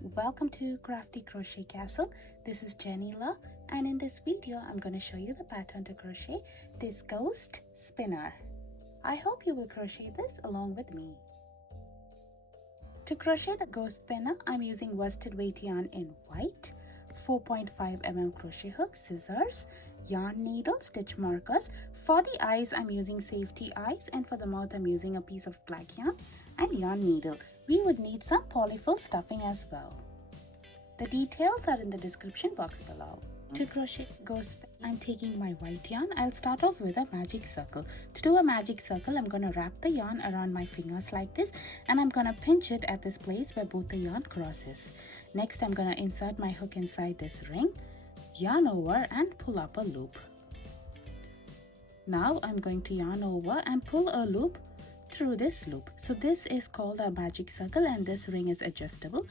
welcome to Crafty Crochet Castle. This is Janila, and in this video I'm going to show you the pattern to crochet this ghost spinner. I hope you will crochet this along with me. To crochet the ghost spinner, I'm using worsted weight yarn in white, 4.5 mm crochet hook, scissors, yarn needle, stitch markers. For the eyes I'm using safety eyes, and for the mouth I'm using a piece of black yarn and yarn needle. We would need some polyfill stuffing as well. The details are in the description box below. To crochet ghost spinner, I'm taking my white yarn. I'll start off with a magic circle. To do a magic circle, I'm going to wrap the yarn around my fingers like this, and I'm going to pinch it at this place where both the yarn crosses. Next, I'm going to insert my hook inside this ring, yarn over and pull up a loop. Now I'm going to yarn over and pull a loop through this loop. So this is called a magic circle, and this ring is adjustable.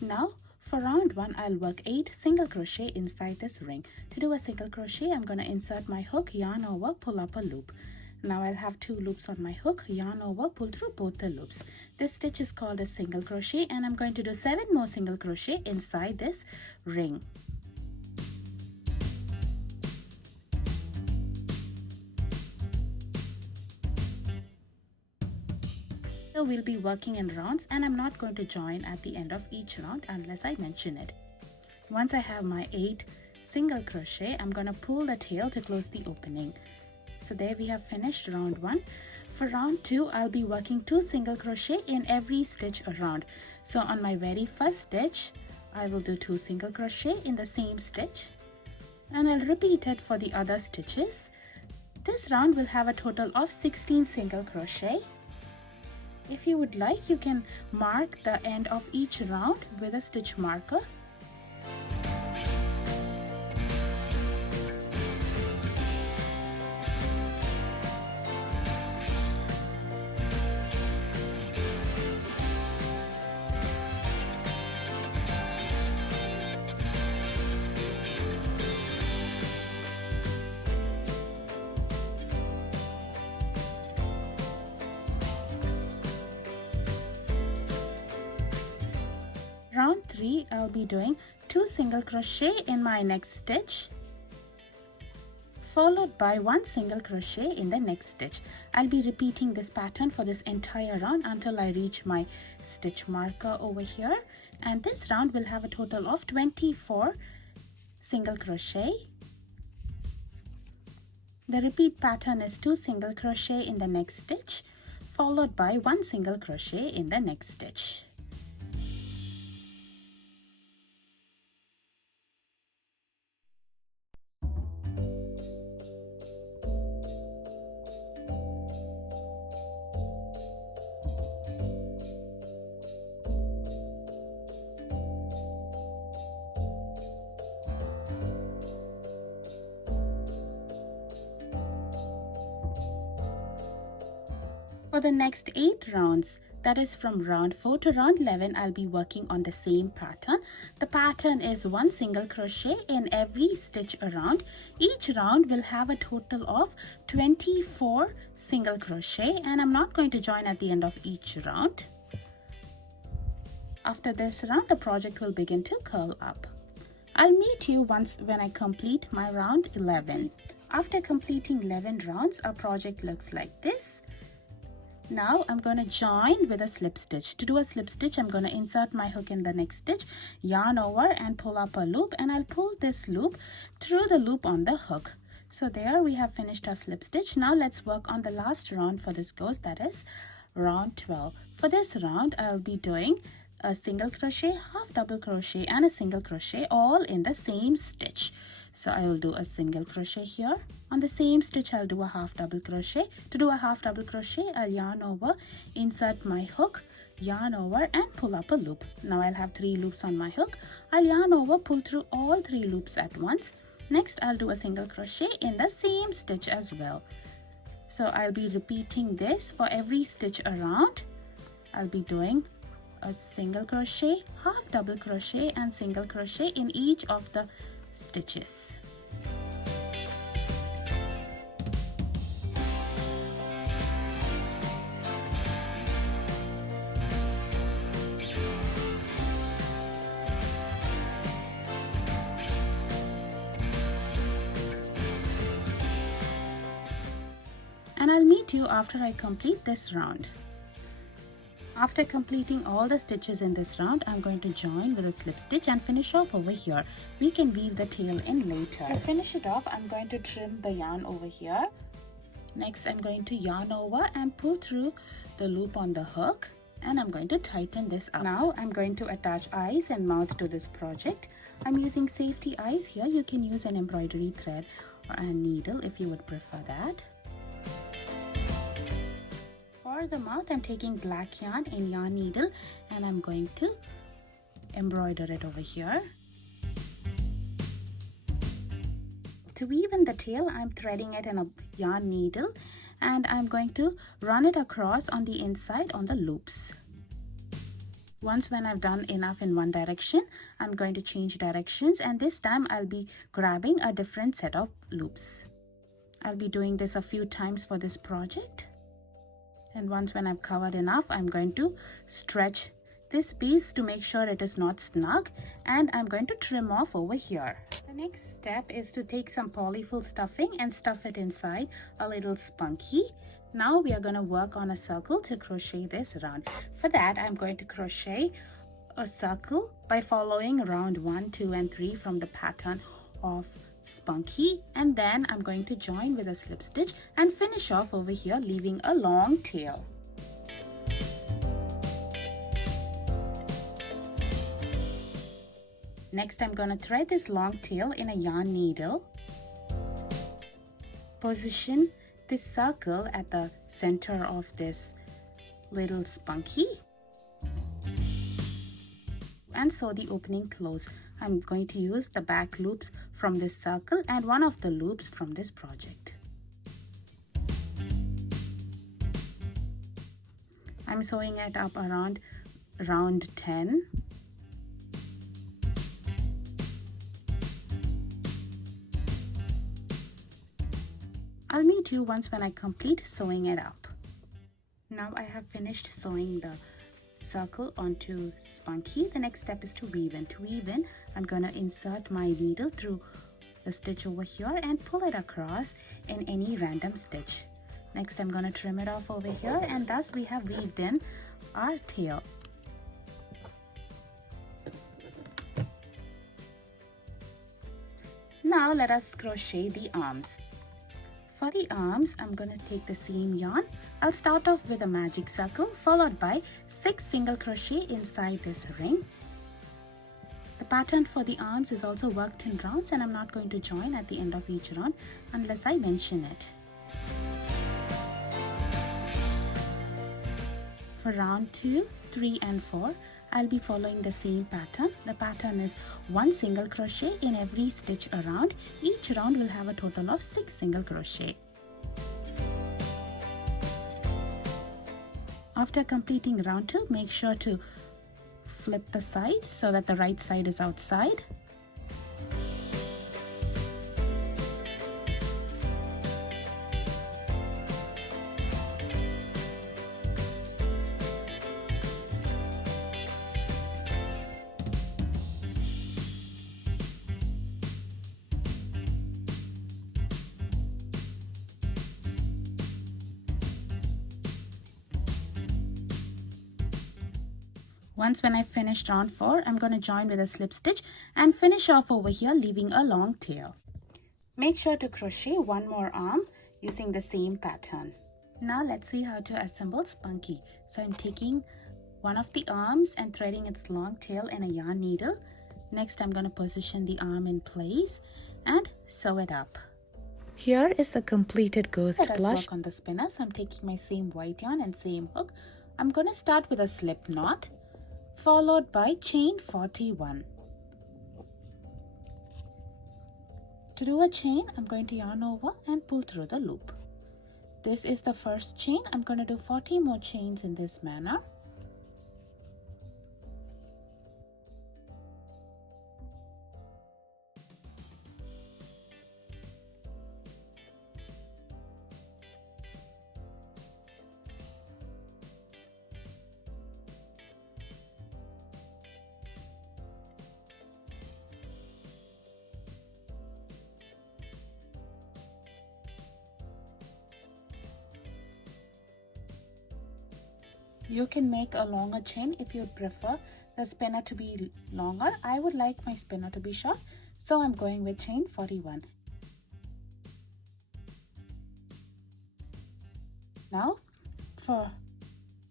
Now for round 1, I'll work 8 single crochet inside this ring. To do a single crochet, I'm going to insert my hook, yarn over, pull up a loop. Now I'll have 2 loops on my hook, yarn over, pull through both the loops. This stitch is called a single crochet, and I'm going to do 7 more single crochet inside this ring. So we'll be working in rounds, and I'm not going to join at the end of each round unless I mention it. Once I have my 8 single crochet, I'm going to pull the tail to close the opening. So there we have finished round 1. For round 2, I'll be working 2 single crochet in every stitch around. So on my very first stitch, I will do 2 single crochet in the same stitch, and I'll repeat it for the other stitches. This round will have a total of 16 single crochet. If you would like, you can mark the end of each round with a stitch marker. Round 3, I'll be doing 2 single crochet in my next stitch, followed by 1 single crochet in the next stitch. I'll be repeating this pattern for this entire round until I reach my stitch marker over here, and this round will have a total of 24 single crochet. The repeat pattern is 2 single crochet in the next stitch, followed by 1 single crochet in the next stitch. For the next 8 rounds, that is from round 4 to round 11, I'll be working on the same pattern. The pattern is 1 single crochet in every stitch around. Each round will have a total of 24 single crochet, and I'm not going to join at the end of each round. After this round, the project will begin to curl up. I'll meet you once when I complete my round 11. After completing 11 rounds, our project looks like this. Now I'm going to join with a slip stitch. To do a slip stitch, I'm going to insert my hook in the next stitch, yarn over and pull up a loop, and I'll pull this loop through the loop on the hook. So there we have finished our slip stitch. Now let's work on the last round for this ghost, that is round 12. For this round, I'll be doing a single crochet, half double crochet and a single crochet all in the same stitch. So I will do a single crochet here. On the same stitch, I'll do a half double crochet. To do a half double crochet, I'll yarn over, insert my hook, yarn over and pull up a loop. Now I'll have 3 loops on my hook. I'll yarn over, pull through all 3 loops at once. Next, I'll do a single crochet in the same stitch as well. So I'll be repeating this for every stitch around. I'll be doing a single crochet, half double crochet and single crochet in each of the stitches. I'll meet you after I complete this round. After completing all the stitches in this round, I'm going to join with a slip stitch and finish off over here. We can weave the tail in later. To finish it off, I'm going to trim the yarn over here. Next, I'm going to yarn over and pull through the loop on the hook, and I'm going to tighten this up. Now, I'm going to attach eyes and mouth to this project. I'm using safety eyes here. You can use an embroidery thread or a needle if you would prefer that. For the mouth, I'm taking black yarn in yarn needle and I'm going to embroider it over here. To weave in the tail, I'm threading it in a yarn needle and I'm going to run it across on the inside on the loops. Once when I've done enough in one direction, I'm going to change directions, and this time I'll be grabbing a different set of loops. I'll be doing this a few times for this project. And once when I've covered enough, I'm going to stretch this piece to make sure it is not snug, and I'm going to trim off over here. The next step is to take some polyfill stuffing and stuff it inside a little spunky. Now we are going to work on a circle to crochet this round. For that, I'm going to crochet a circle by following round 1, 2 and 3 from the pattern of spunky, and then I'm going to join with a slip stitch and finish off over here, leaving a long tail. Next, I'm going to thread this long tail in a yarn needle. Position this circle at the center of this little spunky and sew the opening close. I'm going to use the back loops from this circle and one of the loops from this project. I'm sewing it up around round 10. I'll meet you once when I complete sewing it up. Now I have finished sewing the circle onto spunky. The next step is to weave in. To weave in, I'm going to insert my needle through the stitch over here and pull it across in any random stitch. Next, I'm going to trim it off over here, and thus we have weaved in our tail. Now let us crochet the arms. For the arms, I'm going to take the same yarn. I'll start off with a magic circle followed by 6 single crochet inside this ring. The pattern for the arms is also worked in rounds, and I'm not going to join at the end of each round unless I mention it. For round 2, 3 and 4, I'll be following the same pattern. The pattern is 1 single crochet in every stitch around. Each round will have a total of 6 single crochet. After completing round 2, make sure to flip the sides so that the right side is outside. Once when I've finished round 4, I'm going to join with a slip stitch and finish off over here, leaving a long tail. Make sure to crochet one more arm using the same pattern. Now let's see how to assemble spunky. So I'm taking one of the arms and threading its long tail in a yarn needle. Next, I'm going to position the arm in place and sew it up. Here is the completed ghost blush. Let us work on the spinner. So I'm taking my same white yarn and same hook. I'm going to start with a slip knot, followed by chain 41. To do a chain, I'm going to yarn over and pull through the loop. This is the first chain. I'm going to do 40 more chains in this manner. You can make a longer chain if you prefer the spinner to be longer. I would like my spinner to be short, so I'm going with chain 41. Now for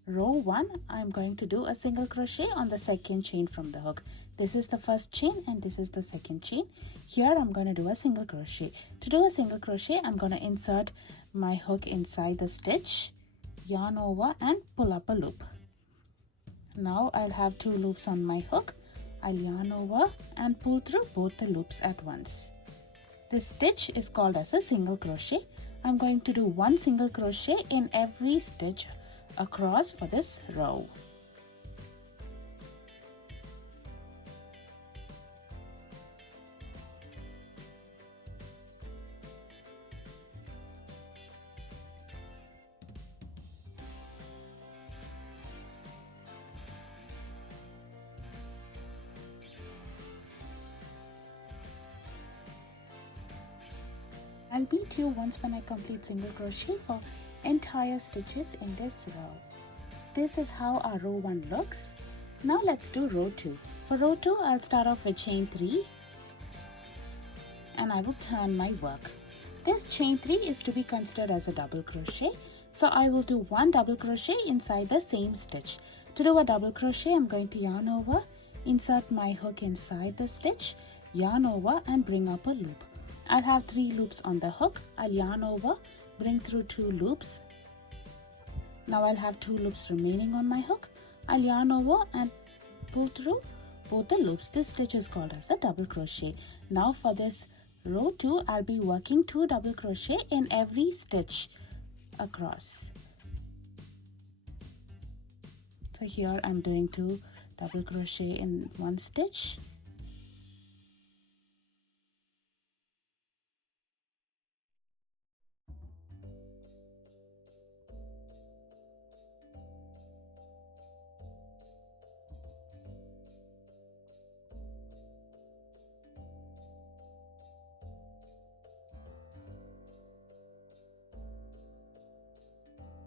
row 1, I'm going to do a single crochet on the second chain from the hook. This is the first chain and this is the second chain. Here I'm going to do a single crochet. To do a single crochet, I'm going to insert my hook inside the stitch, yarn over and pull up a loop. Now I'll have 2 loops on my hook. I'll yarn over and pull through both the loops at once. This stitch is called as a single crochet. I'm going to do 1 single crochet in every stitch across for this row. I'll meet you once when I complete single crochet for entire stitches in this row. This is how our row 1 looks. Now let's do row 2. For row 2, I'll start off with chain 3 and I will turn my work. This chain 3 is to be considered as a double crochet, so I will do 1 double crochet inside the same stitch. To do a double crochet, I'm going to yarn over, insert my hook inside the stitch, yarn over and bring up a loop. I'll have 3 loops on the hook. I'll yarn over, bring through 2 loops. Now I'll have 2 loops remaining on my hook. I'll yarn over and pull through both the loops. This stitch is called as the double crochet. Now for this row 2, I'll be working 2 double crochet in every stitch across. So here I'm doing 2 double crochet in one stitch.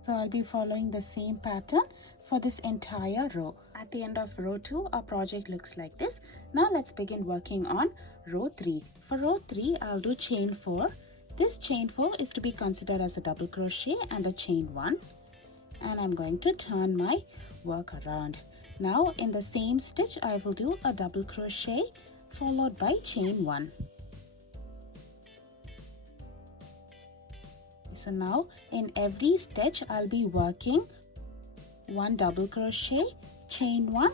So I'll be following the same pattern for this entire row. At the end of row 2, our project looks like this. Now let's begin working on row 3. For row 3, I'll do chain 4. This chain 4 is to be considered as a double crochet and a chain 1. And I'm going to turn my work around. Now in the same stitch, I will do a double crochet followed by chain 1. So now in every stitch I'll be working 1 double crochet, chain 1,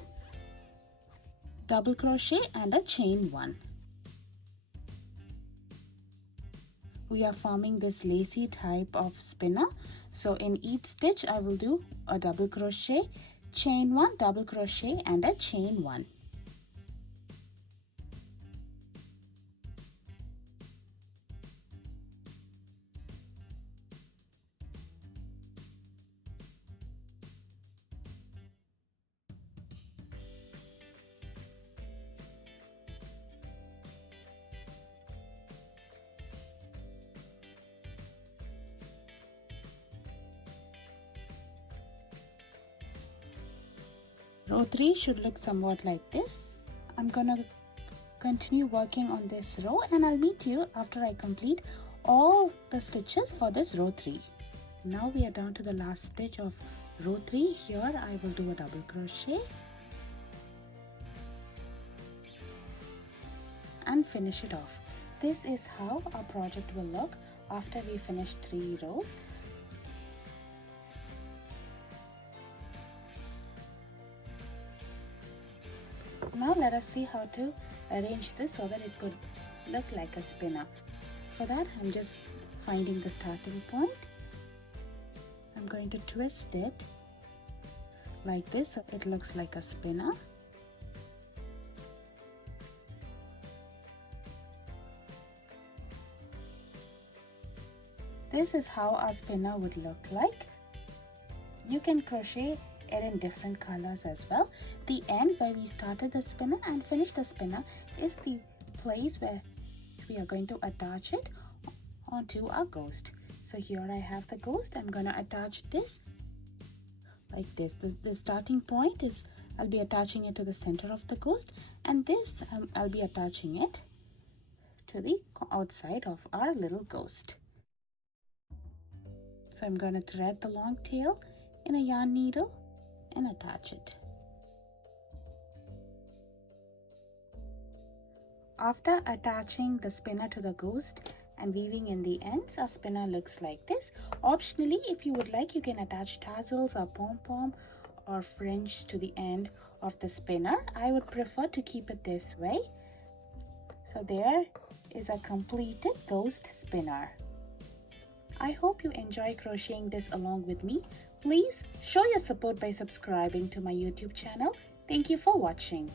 double crochet and a chain 1. We are forming this lacy type of spinner. So in each stitch I will do a double crochet, chain 1, double crochet and a chain 1. Row 3 should look somewhat like this. I'm gonna continue working on this row and I'll meet you after I complete all the stitches for this row 3. Now we are down to the last stitch of row 3. Here I will do a double crochet and finish it off. This is how our project will look after we finish 3 rows. Now let us see how to arrange this so that it could look like a spinner. For that, I'm just finding the starting point. I'm going to twist it like this so it looks like a spinner. This is how our spinner would look like. You can crochet it in different colors as well. The end where we started the spinner and finished the spinner is the place where we are going to attach it onto our ghost. So here I have the ghost. I'm going to attach this like this. The starting point is, I'll be attaching it to the center of the ghost, and this I'll be attaching it to the outside of our little ghost. So I'm going to thread the long tail in a yarn needle and attach it. After attaching the spinner to the ghost and weaving in the ends, our spinner looks like this. Optionally, if you would like, you can attach tassels or pom-pom or fringe to the end of the spinner. I would prefer to keep it this way. So there is a completed ghost spinner. I hope you enjoy crocheting this along with me. Please show your support by subscribing to my YouTube channel. Thank you for watching.